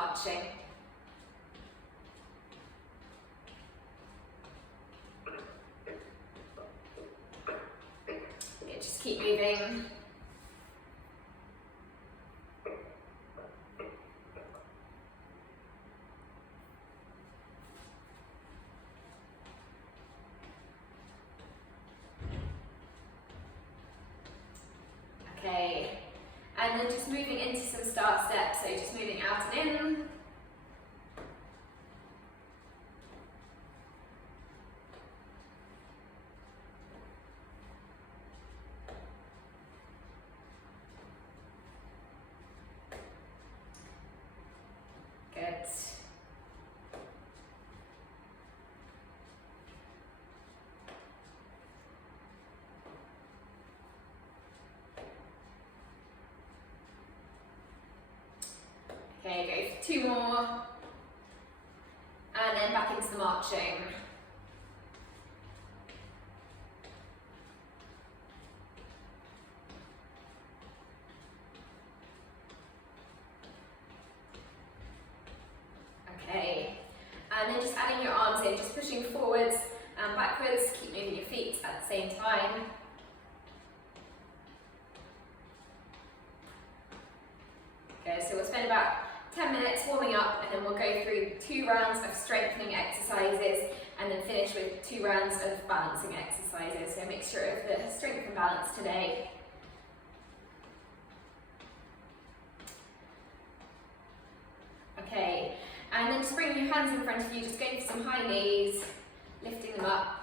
marching. Yeah, just keep moving. Okay, and then just moving into some start steps, so just moving out and in. Good. Okay, go for 2 more, and then back into the marching. Okay, and then just adding your arms in, just pushing forwards and backwards, keep moving your feet at the same time. Okay, so we'll spend about 10 minutes warming up, and then we'll go through 2 rounds of strengthening exercises and then finish with 2 rounds of balancing exercises. So a mixture of the strength and balance today. Okay, and then just bringing your hands in front of you, just going for some high knees, lifting them up.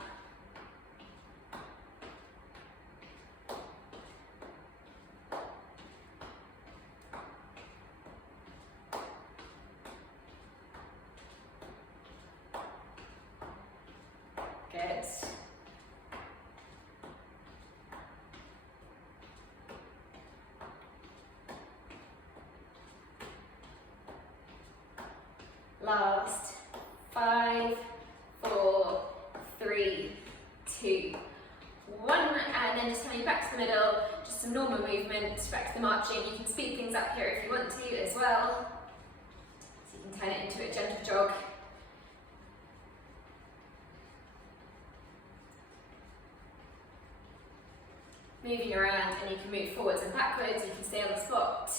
Good. Last. 5, 4, 3, 2, 1, and then just coming back to the middle, just some normal movement, back to the marching. You can speed things up here if you want to as well. So you can turn it into a gentle jog. Moving around, and you can move forwards and backwards, you can stay on the spot.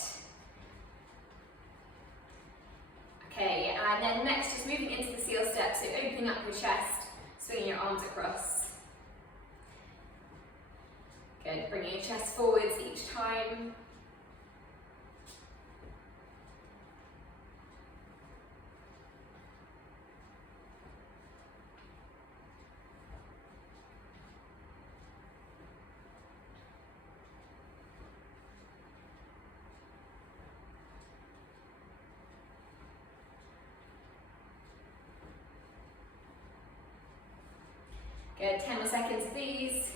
Okay, and then next just moving into the seal step, so opening up your chest, swinging your arms across. Good, bringing your chest forwards each time. Good, 10 more seconds of these.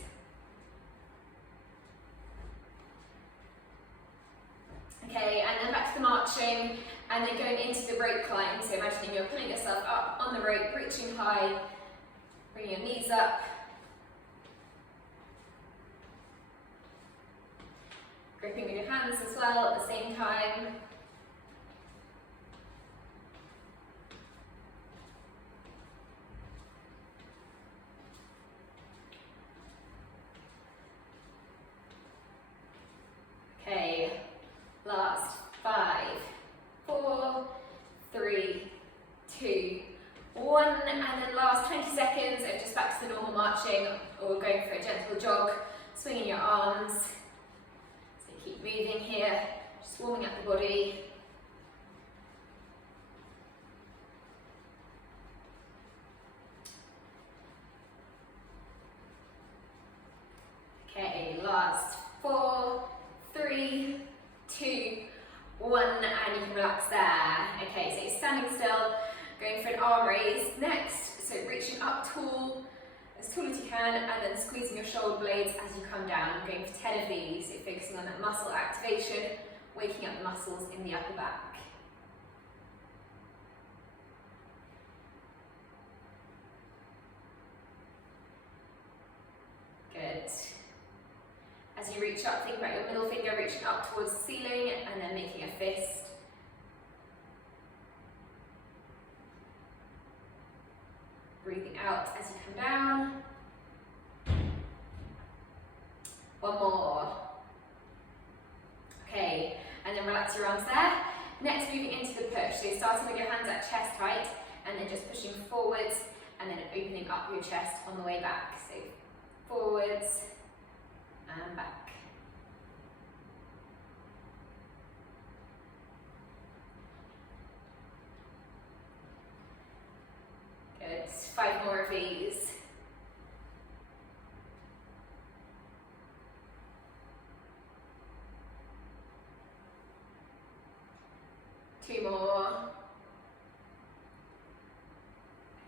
Okay, and then back to the marching, and then going into the rope climb. So imagining you're pulling yourself up on the rope, reaching high, bringing your knees up. Gripping with your hands as well at the same time. Okay, last 5, 4, 3, 2, 1, and then last 20 seconds of just back to the normal marching, or going for a gentle jog, swinging your arms. So keep moving here, just warming up the body. Okay, last 4, 3, 2, 1, and you can relax there. Okay, so you're standing still, going for an arm raise next, so reaching up as tall as you can, and then squeezing your shoulder blades as you come down. I'm going for 10 of these, so focusing on that muscle activation, waking up the muscles in the upper back. Good. As you reach up, think about your middle finger reaching up towards the ceiling and then making a fist. breathing out as you come down. One more. Okay, and then relax your arms there. Next, moving into the push. So starting with your hands at chest height, and then just pushing forwards, and then opening up your chest on the way back. So forwards and back. Good. 5 more of these. Two more.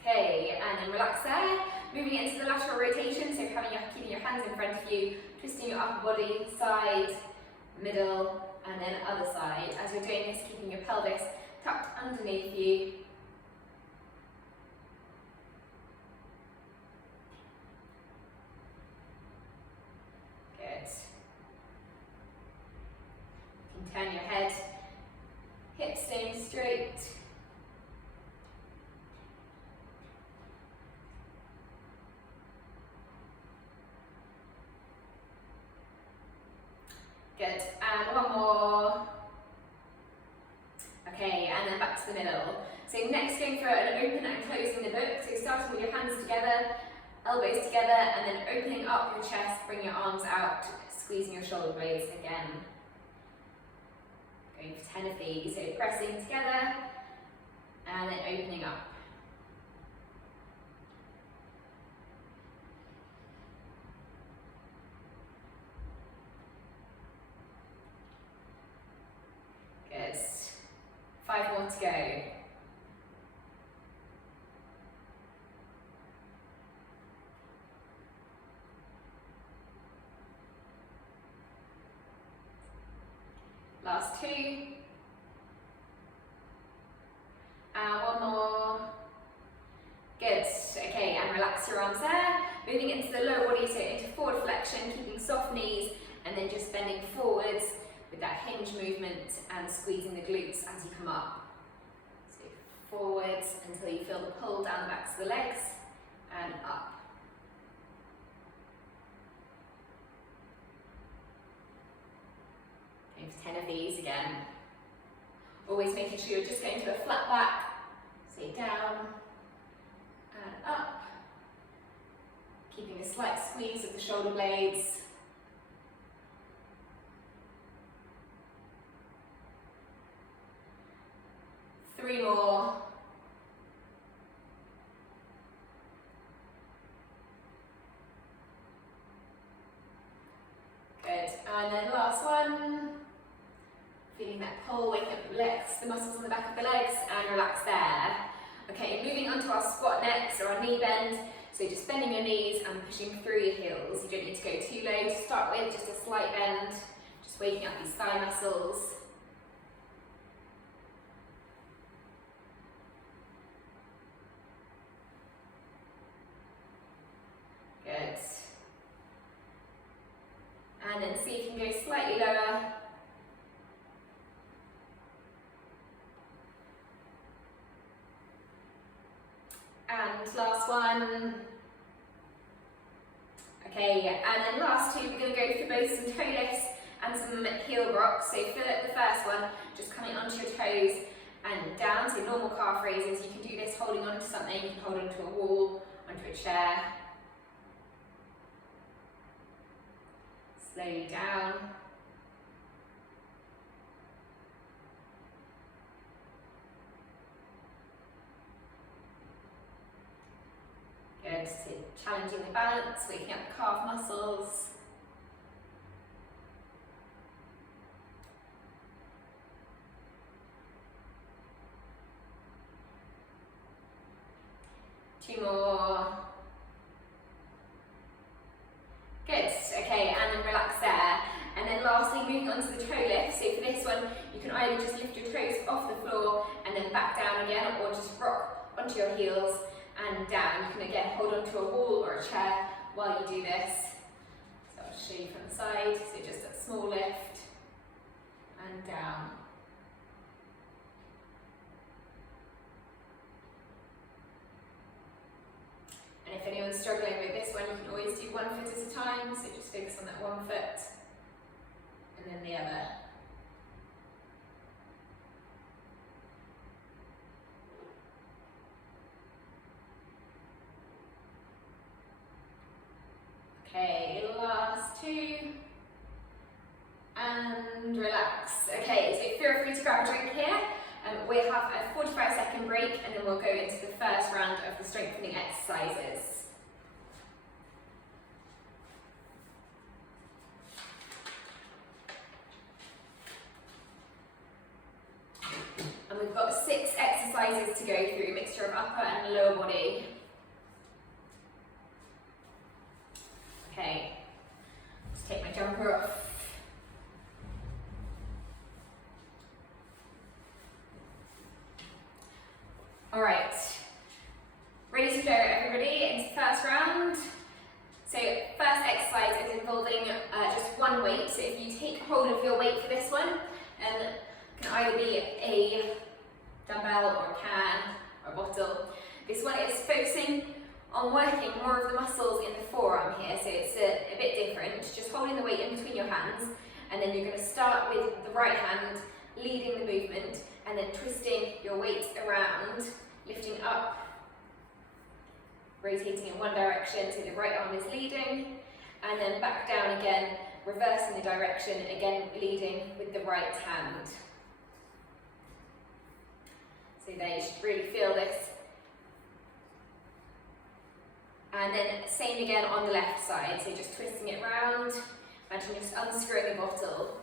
Okay, and then relax there. Moving into the lateral rotation, so keeping your hands in front of you, twisting your upper body, side, middle, and then other side. As you're doing this, keeping your pelvis tucked underneath you. Good. You can turn your head, hips staying straight. Good, and one more. Okay, and then back to the middle. So next, going for an open and closing the book. So starting with your hands together, elbows together, and then opening up your chest, bring your arms out, squeezing your shoulder blades again. Going for 10 of these, so pressing together, and then opening up. Good. 5 more to go. Last 2. And one more. Good. Okay, and relax your arms there. Moving into the lower body, so into forward flexion, keeping soft knees, and then just bending forwards with that hinge movement and squeezing the glutes as you come up. So forwards until you feel the pull down the backs of the legs, and up. Going for 10 of these again. Always making sure you're just going to a flat back, so down and up. Keeping a slight squeeze of the shoulder blades. Three more. Good, and then last one. Feeling that pull, waking up the legs, the muscles in the back of the legs, and relax there. Okay, moving on to our squat next, or our knee bend. So just bending your knees and pushing through your heels. You don't need to go too low to start with, just a slight bend. Just waking up these thigh muscles. Good. And then see if you can go slightly lower. And last one. Okay, and then last 2, we're going to go through both some toe lifts and some heel rocks. So for the first one, just coming onto your toes and down, so normal calf raises. You can do this holding onto something, you can hold onto a wall, onto a chair. Slowly down. Good, so challenging the balance, waking up the calf muscles. Two more. Good, okay, and then relax there. And then lastly, moving on to the toe lift. So for this one, you can either just lift your toes off the floor and then back down again, or just rock onto your heels and down. You can again hold onto a wall or a chair while you do this. So I'll show you from the side. So just a small lift and down. anyone's struggling with this one, you can always do one foot at a time, so just focus on that one foot and then the other. Okay, last two, and relax. Okay, so feel free to grab a drink here. We'll have a 45-second break and then we'll go into the first round of the strengthening exercises. And we've got 6 exercises to go through, a mixture of upper and lower body. Okay, let's take my jumper off. Alright, ready to go everybody into the first round. So first exercise is involving just one weight, so if you take hold of your weight for this one, and it can either be a dumbbell or a can or a bottle. This one is focusing on working more of the muscles in the forearm here, so it's a bit different. Just holding the weight in between your hands, and then you're going to start with the right hand leading the movement, and then twisting your weight around, lifting up, rotating in one direction so the right arm is leading, and then back down again, reversing the direction, again leading with the right hand. So there, you should really feel this. And then same again on the left side, so just twisting it round. Imagine just unscrewing a bottle.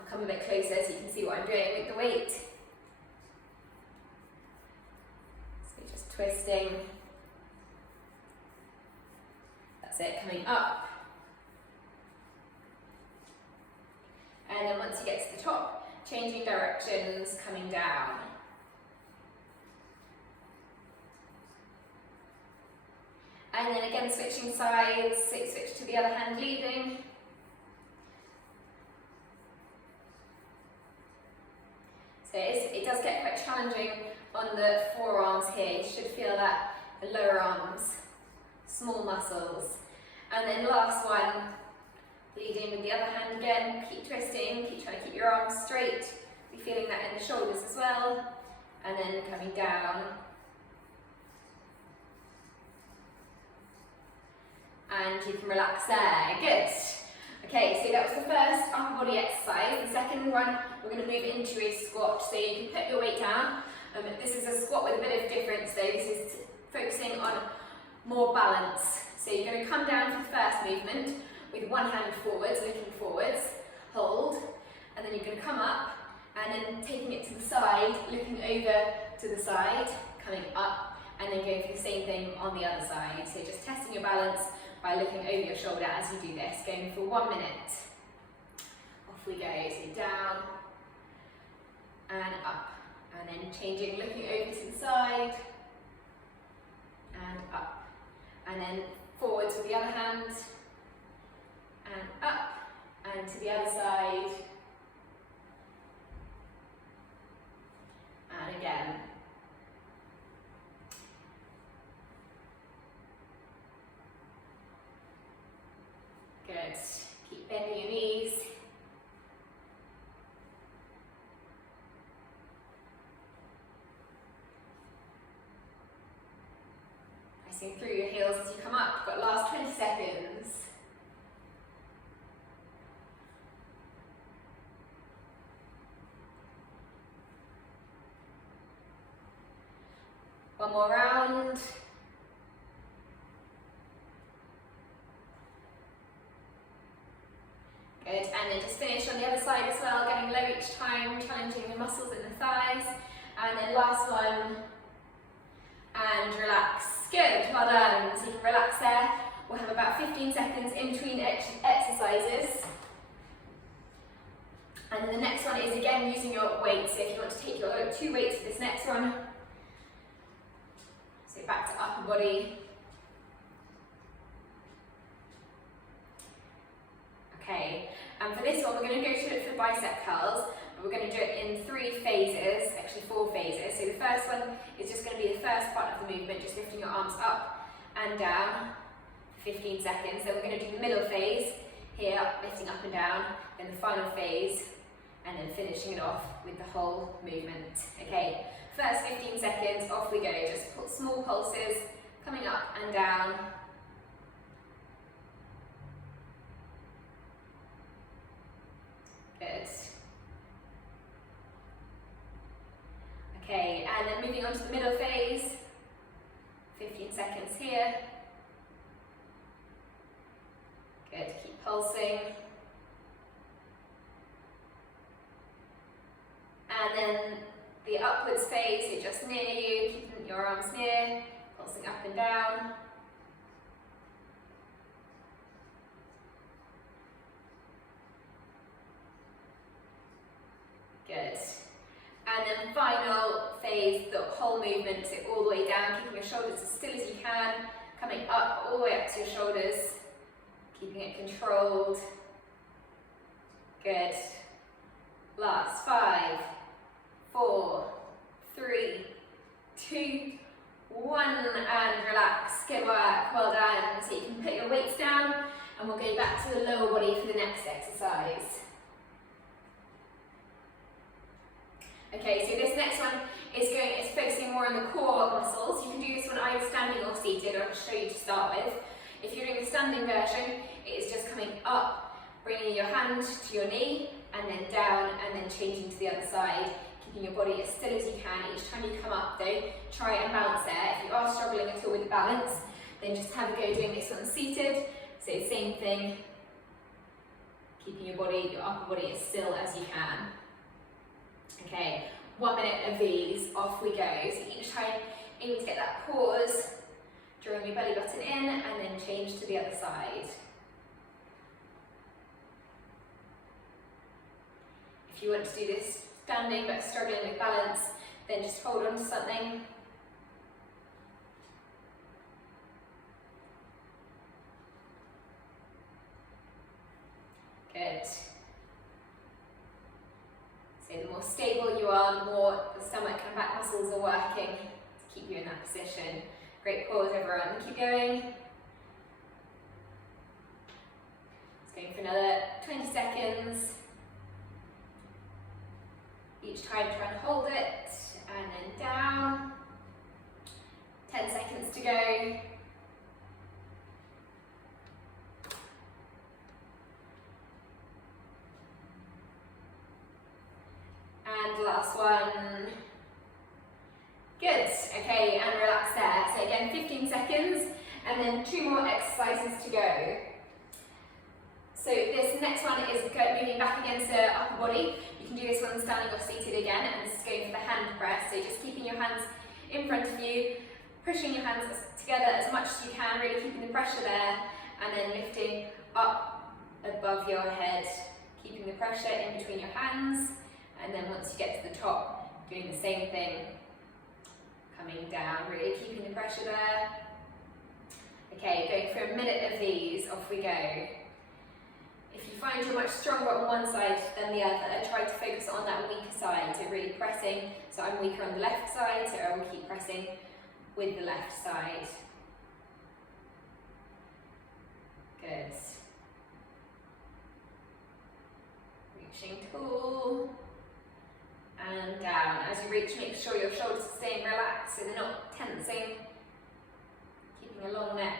I'll come a bit closer so you can see what I'm doing with the weight. So just twisting. That's it, coming up. And then once you get to the top, changing directions, coming down. And then again switching sides, so switch to the other hand leading. So it does get quite challenging on the forearms here. You should feel that, the lower arms, small muscles. And then last one, leading with the other hand again, keep twisting, keep trying to keep your arms straight. Be feeling that in the shoulders as well. And then coming down. And you can relax there, good. Okay, so that was the first upper body exercise. The second one, we're going to move into a squat. So you can put your weight down. This is a squat with a bit of difference though. This is focusing on more balance. So you're going to come down for the first movement with one hand forwards, looking forwards, hold, and then you're going to come up and then taking it to the side, looking over to the side, coming up, and then going for the same thing on the other side. So just testing your balance by looking over your shoulder as you do this, going for 1 minute. Off we go, so down and up, and then changing, looking over to the side and up, and then forwards with the other hand and up and to the other side and again. Good. Keep bending your knees. Pressing through your heels as you come up. Got last 20 seconds. One more round. Good, and then just finish on the other side as well, getting low each time, challenging the muscles in the thighs. And then last one, and relax. Good, well done. So you can relax there. We'll have about 15 seconds in between exercises. And then the next one is again using your weights. So if you want to take your 2 weights for this next one. So back to upper body. Okay, and for this one we're going to go to it for bicep curls, but we're going to do it in 3 phases, actually 4 phases. So the first one is just going to be the first part of the movement, just lifting your arms up and down for 15 seconds. Then we're going to do the middle phase here, lifting up and down, then the final phase, and then finishing it off with the whole movement. Okay, first 15 seconds, off we go. Just put small pulses coming up and down. Good. Okay, and then moving on to the middle phase, 15 seconds here. Good, keep pulsing. And then the upwards phase, so just near you, keeping your arms near, pulsing up and down. Good. And then final phase, the whole movement, so all the way down, keeping your shoulders as still as you can, coming up all the way up to your shoulders, keeping it controlled. Good. Last 5, 4, 3, 2, 1, and relax. Good work, well done. So you can put your weights down, and we'll go back to the lower body for the next exercise. Okay, so this next one is focusing more on the core muscles. You can do this one either standing or seated, I'll show you to start with. If you're doing the standing version, it is just coming up, bringing your hand to your knee, and then down, and then changing to the other side, keeping your body as still as you can. Each time you come up though, try and balance there. If you are struggling at all with the balance, then just have a go doing this one seated. So same thing, keeping your upper body as still as you can. Okay, 1 minute of these, off we go. So each time aim to get that pause, drawing your belly button in, and then change to the other side. If you want to do this standing but struggling with balance, then just hold on to something. Good. So the more stable you are, the more the stomach and back muscles are working to keep you in that position. Great pause, everyone. Keep going. Just going for another 20 seconds. Each time try and hold it, and then down. 10 seconds to go. And last one. Good, okay, and relax there. So again, 15 seconds, and then 2 more exercises to go. So this next one is moving back against the upper body. You can do this one standing or seated again, and this is going for the hand press. So just keeping your hands in front of you, pushing your hands together as much as you can, really keeping the pressure there, and then lifting up above your head, keeping the pressure in between your hands. And then once you get to the top, doing the same thing, coming down, really keeping the pressure there. Okay, going for a minute of these, off we go. If you find you're much stronger on one side than the other, try to focus on that weaker side, so really pressing. So I'm weaker on the left side, so I will keep pressing with the left side. Good. Reaching tall. And down. As you reach, make sure your shoulders are staying relaxed so they're not tensing. Keeping a long neck.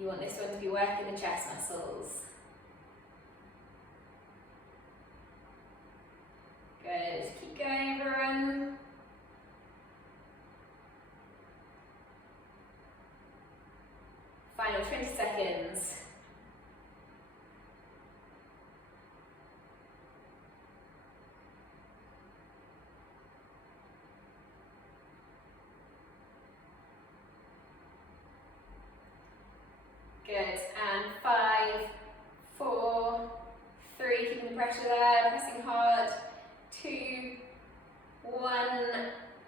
You want this one to be working the chest muscles. Good. Keep going, everyone. Final 20 seconds. Good, and 5, 4, 3, keeping the pressure there, pressing hard, 2, 1,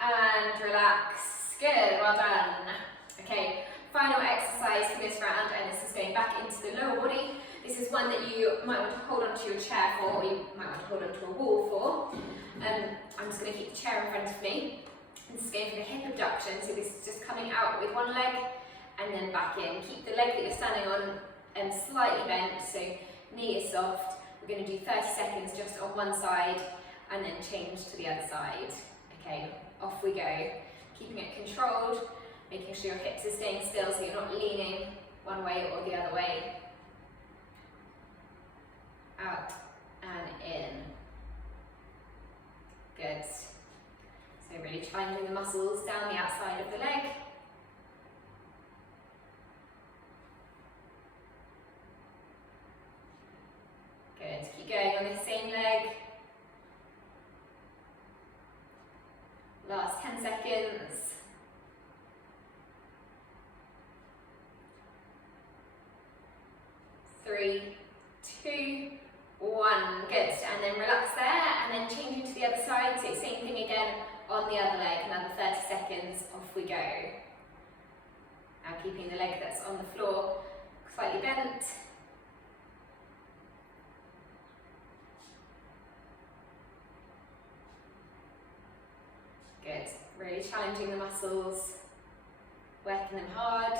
and relax. Good, well done. Okay, final exercise for this round, and this is going back into the lower body. This is one that you might want to hold onto your chair for, or you might want to hold onto a wall for. I'm just going to keep the chair in front of me. This is going for the hip abduction, so this is just coming out with one leg and then back in. Keep the leg that you're standing on slightly bent, so knee is soft. We're going to do 30 seconds just on one side and then change to the other side. Okay, off we go. Keeping it controlled, making sure your hips are staying still so you're not leaning one way or the other way. Out and in. Good. So really challenging the muscles down the outside of the leg. Good. Keep going on the same leg. Last 10 seconds. 3, 2, 1. Good. And then relax there and then changing to the other side. So same thing again on the other leg. Another 30 seconds. Off we go. Now keeping the leg that's on the floor slightly bent. Good. Really challenging the muscles, working them hard.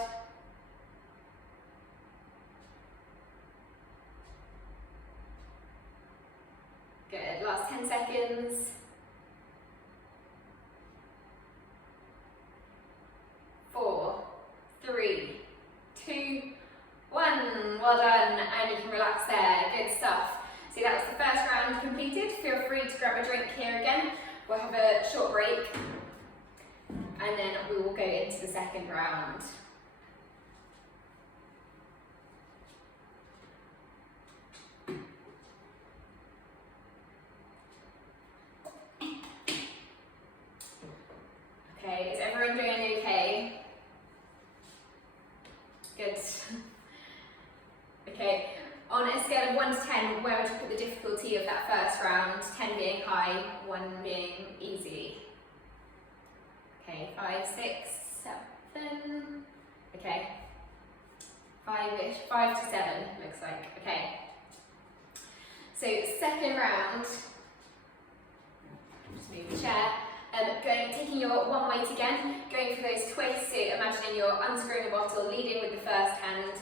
Good. Last 10 seconds. 4, 3, 2, 1. Well done. And you can relax there. Good stuff. So that was the first round completed. Feel free to grab a drink here again. We'll have a short break and then we will go into the second round. Okay, is everyone doing okay? Good. Okay. On a scale of 1 to 10, where would you put the difficulty of that first round? 10 being high, 1 being easy. Okay, 5, 6, 7. Okay, 5-ish, 5 to 7 looks like. Okay. So second round. Just move the chair. Taking your one weight again, going for those twists. So imagining you're unscrewing a bottle, leading with the first hand.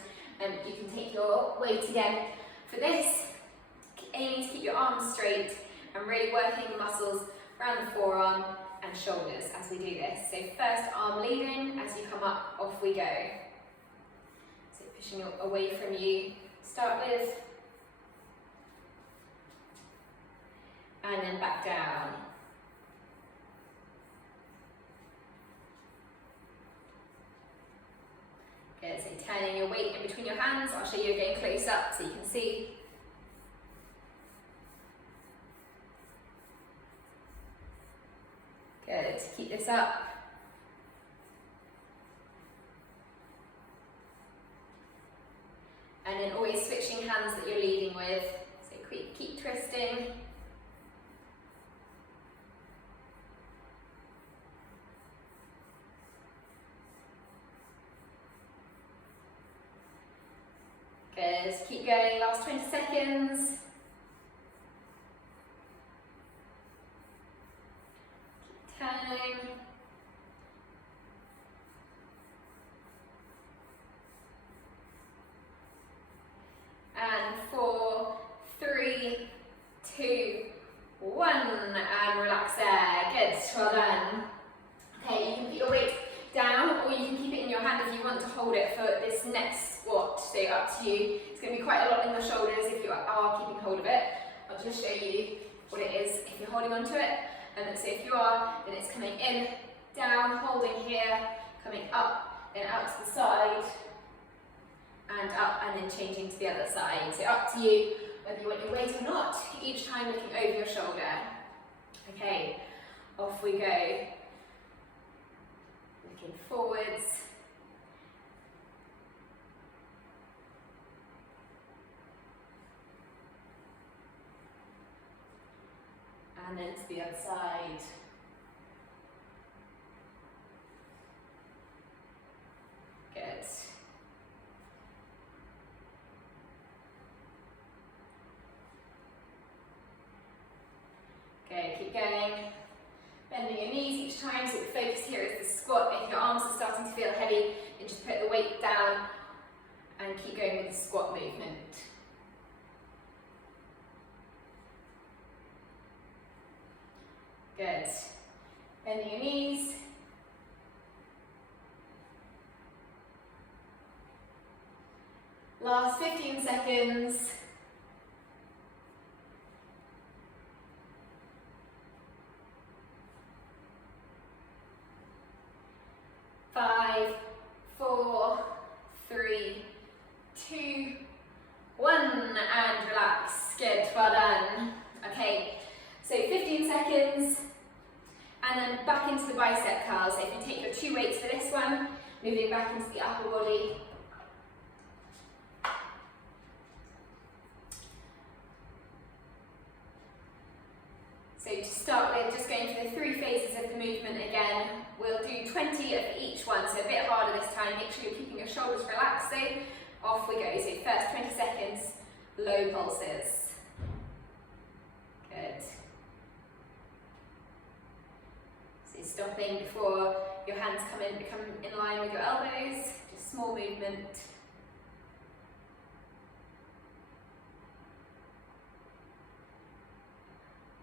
You can take your weight again for this, aiming to keep your arms straight and really working the muscles around the forearm and shoulders as we do this. So first arm leading, as you come up, off we go. So pushing away from you, start with, and then back down. Good, so turning your weight in between your hands. I'll show you again close up so you can see. Good, keep this up. And then always switching hands that you're leading with. So keep twisting. Good, keep going, last 20 seconds. Keep turning. And 4, 3, 2, 1, and relax there. Good, well done. Okay, you can put your weight down or you can keep it in your hand if you want to hold it for this next squat, so up to you. It's going to be quite a lot in the shoulders if you are keeping hold of it. I'll just show you what it is if you're holding onto it. And so if you are, then it's coming in, down, holding here, coming up, then out to the side, and up, and then changing to the other side. So up to you whether you want your weight or not, each time looking over your shoulder. Okay, off we go. Looking forwards. And then to the other side. Good. Okay, keep going. Bending your knees each time so it squat. If your arms are starting to feel heavy, then just put the weight down and keep going with the squat movement. Good. Bend your knees. Last 15 seconds. 5, 4, 3, 2, 1, and relax. Good, well done. Okay, so 15 seconds, and then back into the bicep curl. So if you take your 2 weights for this one, moving back into the upper body. So to start with, just going through the 3 phases of the movement again. We'll do 20 of each one, so a bit harder this time. Make sure you're keeping your shoulders relaxed. So off we go. So first 20 seconds, low pulses. Good. So stopping before your hands become in line with your elbows. Just small movement.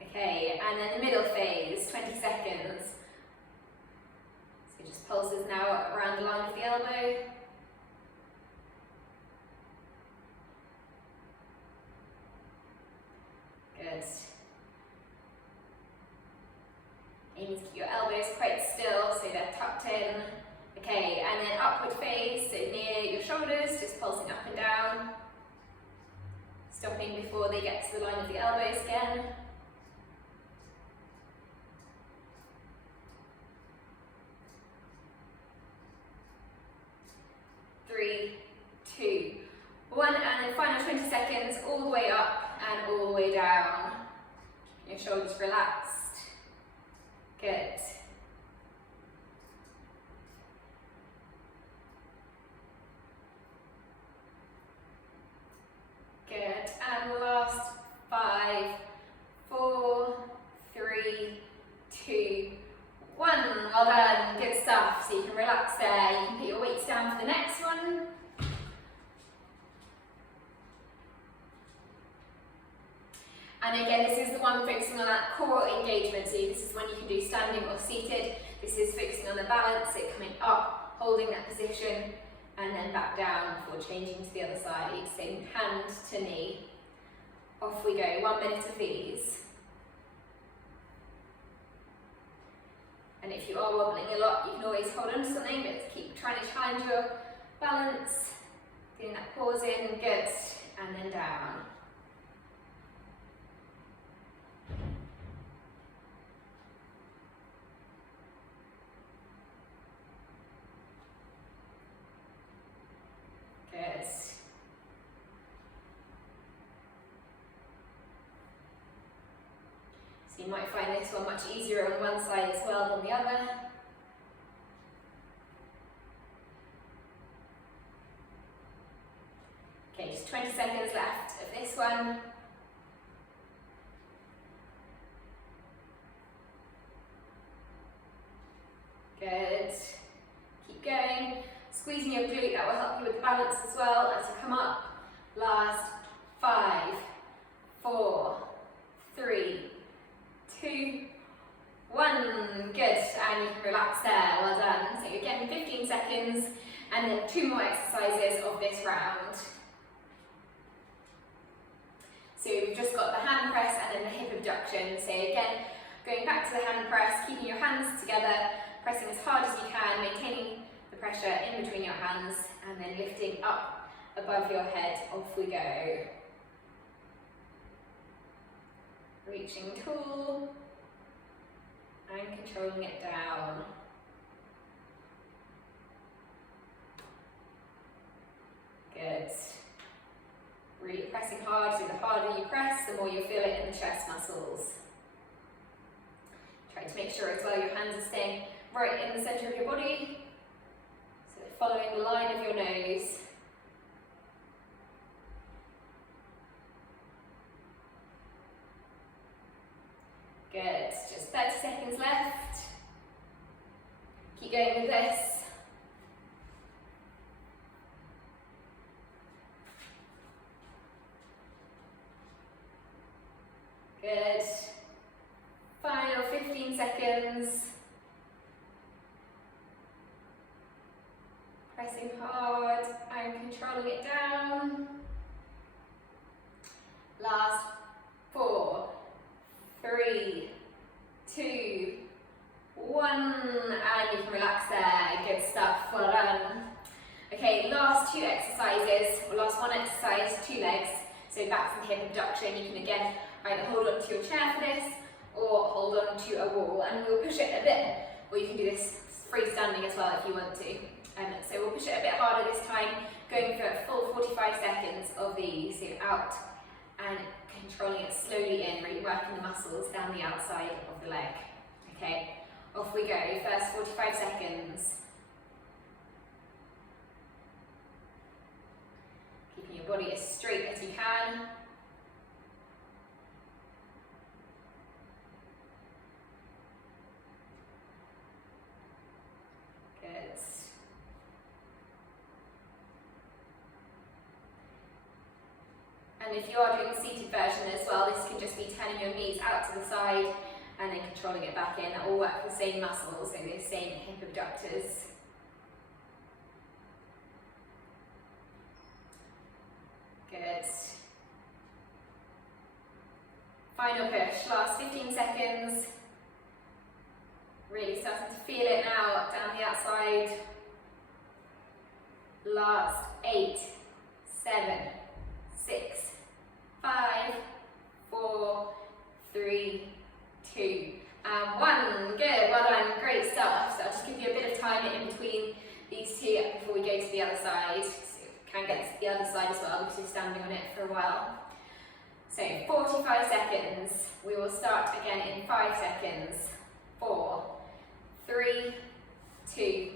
Okay, and then the middle phase, 20 seconds. So just pulses now around the line of the elbow. Good. Aim to keep your elbows quite still so they're tucked in. Okay, and then upward phase, so near your shoulders, just pulsing up and down. Stopping before they get to the line of the elbows again. 3, 2, 1, and then final 20 seconds, all the way up and all the way down. Keeping your shoulders relaxed. Good. Good, and last 5, 4, 3, 2, 1. Well done, good stuff. So you can relax there, you can put your weights down for the next one. And again, this is the one focusing on that core engagement. So this is when you can do standing or seated. This is focusing on the balance, it coming up, holding that position, and then back down before changing to the other side. So hand to knee. Off we go, 1 minute of these. And if you are wobbling a lot, you can always hold on to something, but keep trying to challenge your balance. Getting that pause in, good, and then down. Good. So you might find this one much easier on one side as well than the other. Okay, just 20 seconds left of this one. Good. Keep going. Squeezing your glute, that will help you with the balance as well as you come up. Last 5, 4, 3, 2, 1. Good, and you can relax there, well done. So again, 15 seconds, and then 2 more exercises of this round. So we've just got the hand press and then the hip abduction. So again, going back to the hand press, keeping your hands together, pressing as hard as you can, maintaining the pressure in between your hands, and then lifting up above your head. Off we go. Reaching tall and controlling it down. Good. Really pressing hard, so the harder you press, the more you'll feel it in the chest muscles. Try to make sure as well your hands are staying right in the centre of your body, so they're following the line of your nose. Good, just 30 seconds left. Keep going with this. Good. Final 15 seconds. Pressing hard and controlling it down. Last 4, 3, 2, 1, and you can relax there. Good stuff, well done. Okay, last 2 exercises, or last 1 exercise, 2 legs. So backs and hip abduction. You can again either hold on to your chair for this, or hold on to a wall, and we'll push it a bit, or you can do this freestanding as well if you want to. So we'll push it a bit harder this time, going for a full 45 seconds of these, so out and controlling it slowly in, really working the muscles down the outside of the leg. Okay, off we go, first 45 seconds. Keeping your body as straight as you can. Good. And if you are doing the seated version as well, this can just be turning your knees out to the side and then controlling it back in. That all work the same muscles, so the same hip abductors. Good. Final push, last 15 seconds. Really starting to feel it now down the outside. Last 8, 7, 6, 5, 4, 3, 2, and 1. Good, well done, great stuff. So I'll just give you a bit of time in between these 2 before we go to the other side. So you can get to the other side as well because you're standing on it for a while. So 45 seconds. We will start again in 5 seconds. 4, 3, 2,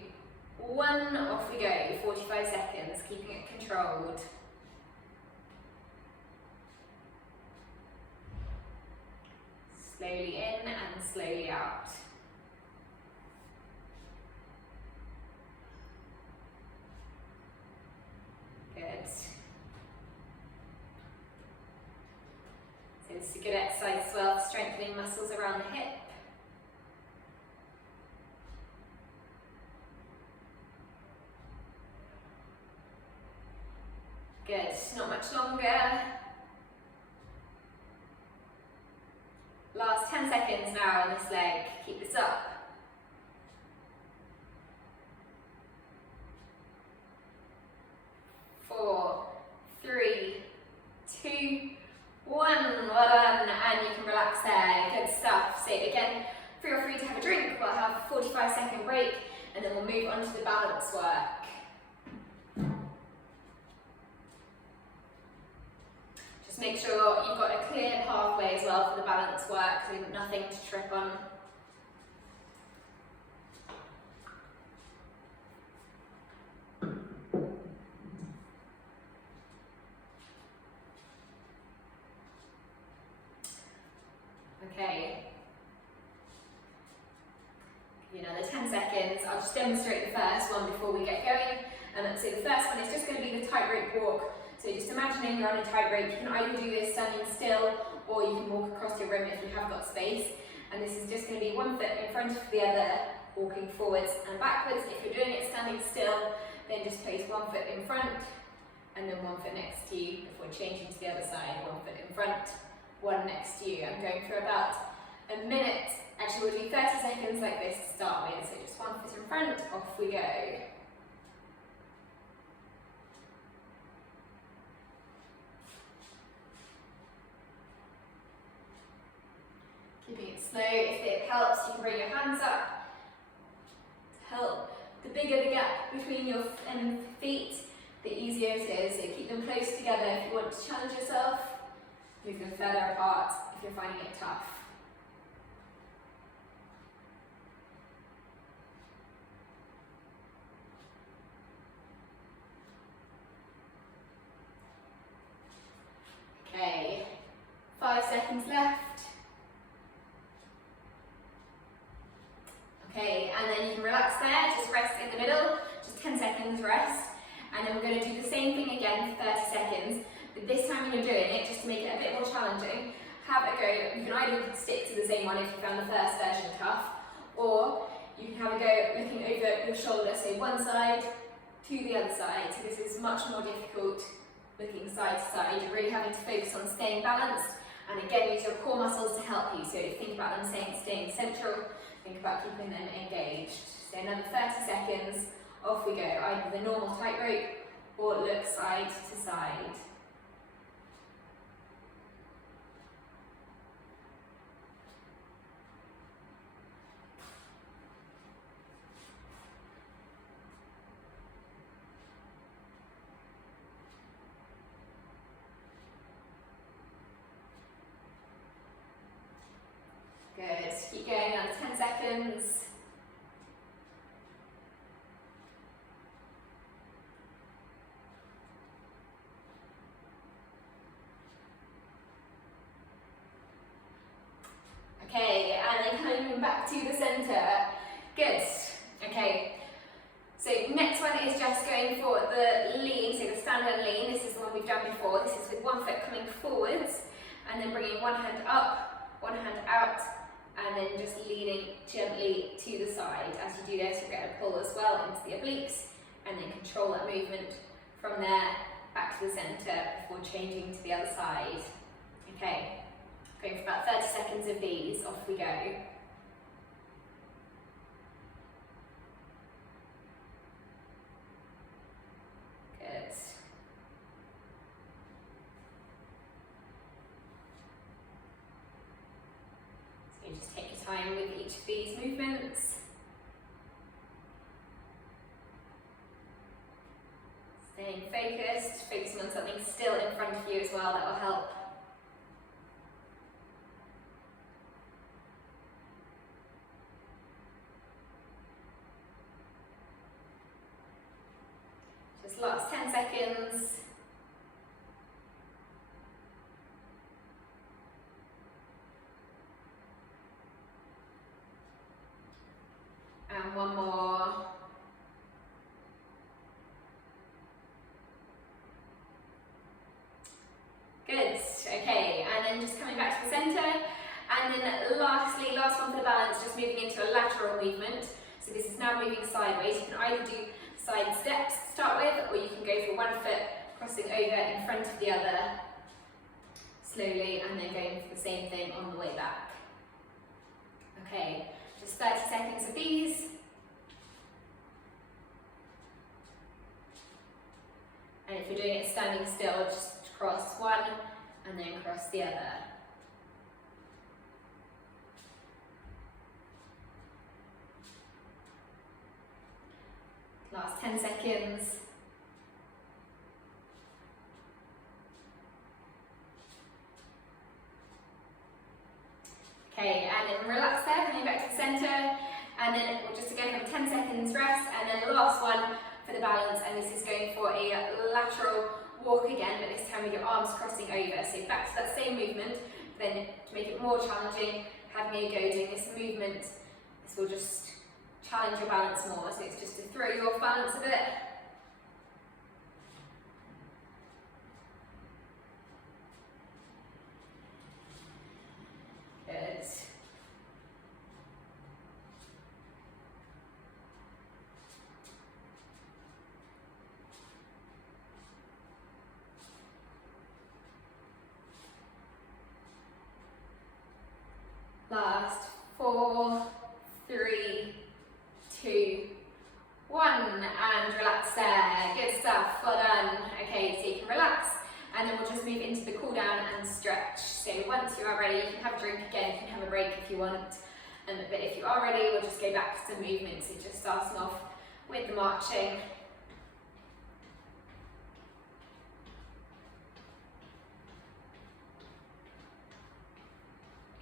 1. Off we go. 45 seconds, keeping it controlled. Slowly in and slowly out. Good. So this is a good exercise as well for strengthening muscles around the hip. Good, not much longer. Last 10 seconds now on this leg. Keep this up. 4, 3, 2, 1. Well done, and you can relax there. Good stuff. So again, feel free to have a drink. We'll have a 45-second break, and then we'll move on to the balance work. Just make sure you've got a clear pathway as well for the balance work, so nothing to trip on. Okay. Another 10 seconds. I'll just demonstrate the first one before we get going. So the first one is just going to be the tightrope walk. So just imagining you're on a tightrope. You can either do this standing still, or you can walk across your room if you have got space. And this is just going to be one foot in front of the other, walking forwards and backwards. If you're doing it standing still, then just place one foot in front, and then one foot next to you before changing to the other side. One foot in front, one next to you. I'm going for about a minute. Actually, we'll do 30 seconds like this to start with. So just one foot in front, off we go. Keeping it slow. If it helps, you can bring your hands up to help. The bigger the gap between your feet, the easier it is. So keep them close together if you want to challenge yourself. Move them further apart if you're finding it tough. Okay, 5 seconds left. Okay, and then you can relax there, just rest in the middle, just 10 seconds rest. And then we're going to do the same thing again for 30 seconds. But this time when you're doing it, just to make it a bit more challenging, have a go. You can either stick to the same one if you found the first version tough, or you can have a go looking over your shoulder, so one side to the other side. So this is much more difficult looking side to side. You're really having to focus on staying balanced, and again use your core muscles to help you. So think about them staying central, think about keeping them engaged. So another 30 seconds, off we go. Either the normal tightrope or look side to side. Good, keep going, another 10 seconds. Okay, and then coming back to the centre. Good, okay. So next one is just going for the lean, so the standard lean. This is the one we've done before. This is with one foot coming forwards, and then bringing one hand up, one hand out, and then just leaning gently to the side. As you do this, you'll get a pull as well into the obliques, and then control that movement from there back to the centre before changing to the other side. Okay, going for about 30 seconds of these, off we go. Good. So you just take your time with each of these movements. Staying focused, focusing on something still in front of you as well, that will help. Just last 10 seconds. And one more. Good, okay, and then just coming back to the centre, and then lastly, last one for the balance, just moving into a lateral movement. So this is now moving sideways. You can either do side steps to start with, or you can go for one foot crossing over in front of the other slowly, and then going for the same thing on the way back. Okay, just 30 seconds of these. And if you're doing it standing still, just cross one and then cross the other. Last 10 seconds. Okay, and then relax there, coming back to the centre, and then we'll just again have a 10 seconds rest, and then the last one for the balance, and this is going for a lateral walk again, but this time with your arms crossing over. So back to that same movement, then to make it more challenging, having a go doing this movement, this will just challenge your balance more, so it's just to throw you off balance a bit. Good. Last 4, 3, 2, 1, and relax there. Good stuff, well done. Okay, so you can relax, and then we'll just move into the cool down and stretch. So once you are ready, you can have a drink again, you can have a break if you want, but if you are ready, we'll just go back to some movements. So just starting off with the marching.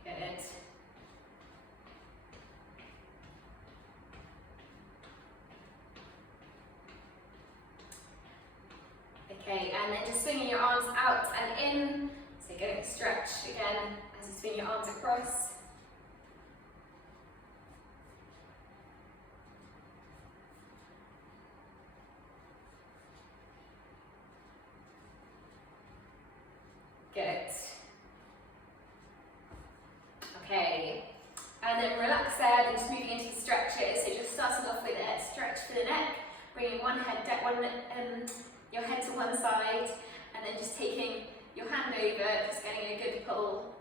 Good. Okay, and then just swinging your arms out and in, so getting a stretch again as you swing your arms across. Okay, and then relax there, then just moving into the stretches. So just starting off with a stretch for the neck, bringing your head to one side, and then just taking your hand over, just getting a good pull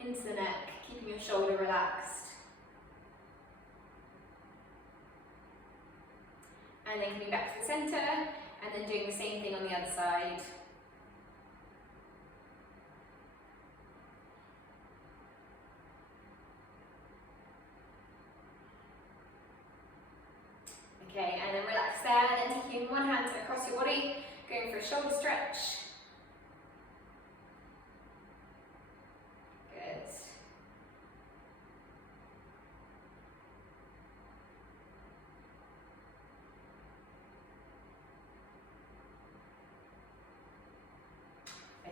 into the neck, keeping your shoulder relaxed. And then coming back to the centre, and then doing the same thing on the other side. Okay, and then relax there, and then taking one hand across your body, going for a shoulder stretch. Good.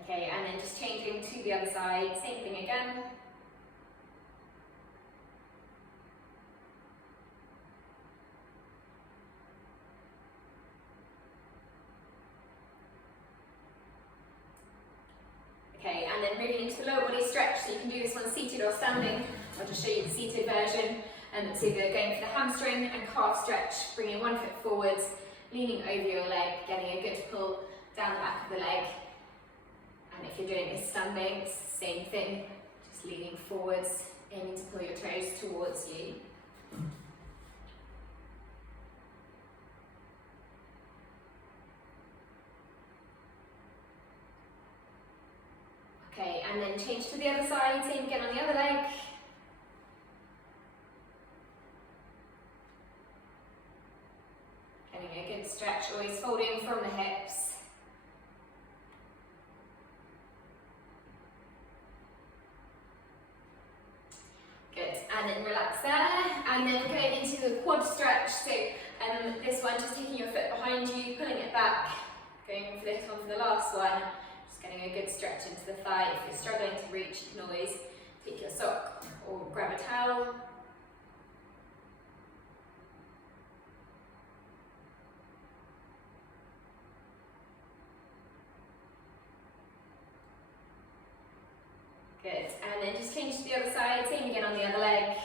Okay, and then just changing to the other side, same thing again. Okay, and then moving into the lower body stretch, so you can do this one seated or standing. I'll just show you the seated version. So you're going for the hamstring and calf stretch, bringing one foot forwards, leaning over your leg, getting a good pull down the back of the leg. And if you're doing this standing, it's the same thing, just leaning forwards, aiming to pull your toes towards you. Okay, and then change to the other side, same again on the other leg. Getting a good stretch, always folding from the hips. Good, and then relax there, and then going into the quad stretch. So this one, just taking your foot behind you, pulling it back, going for this one for the last one. Getting a good stretch into the thigh. If you're struggling to reach, you can always take your sock or grab a towel. Good, and then just change to the other side, same again on the other leg.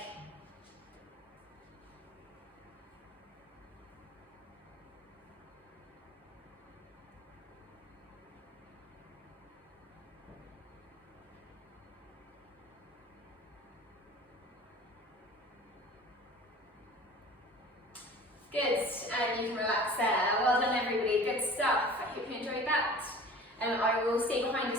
Good, and you can relax there. Well done everybody, good stuff. I hope you enjoyed that. I will stay behind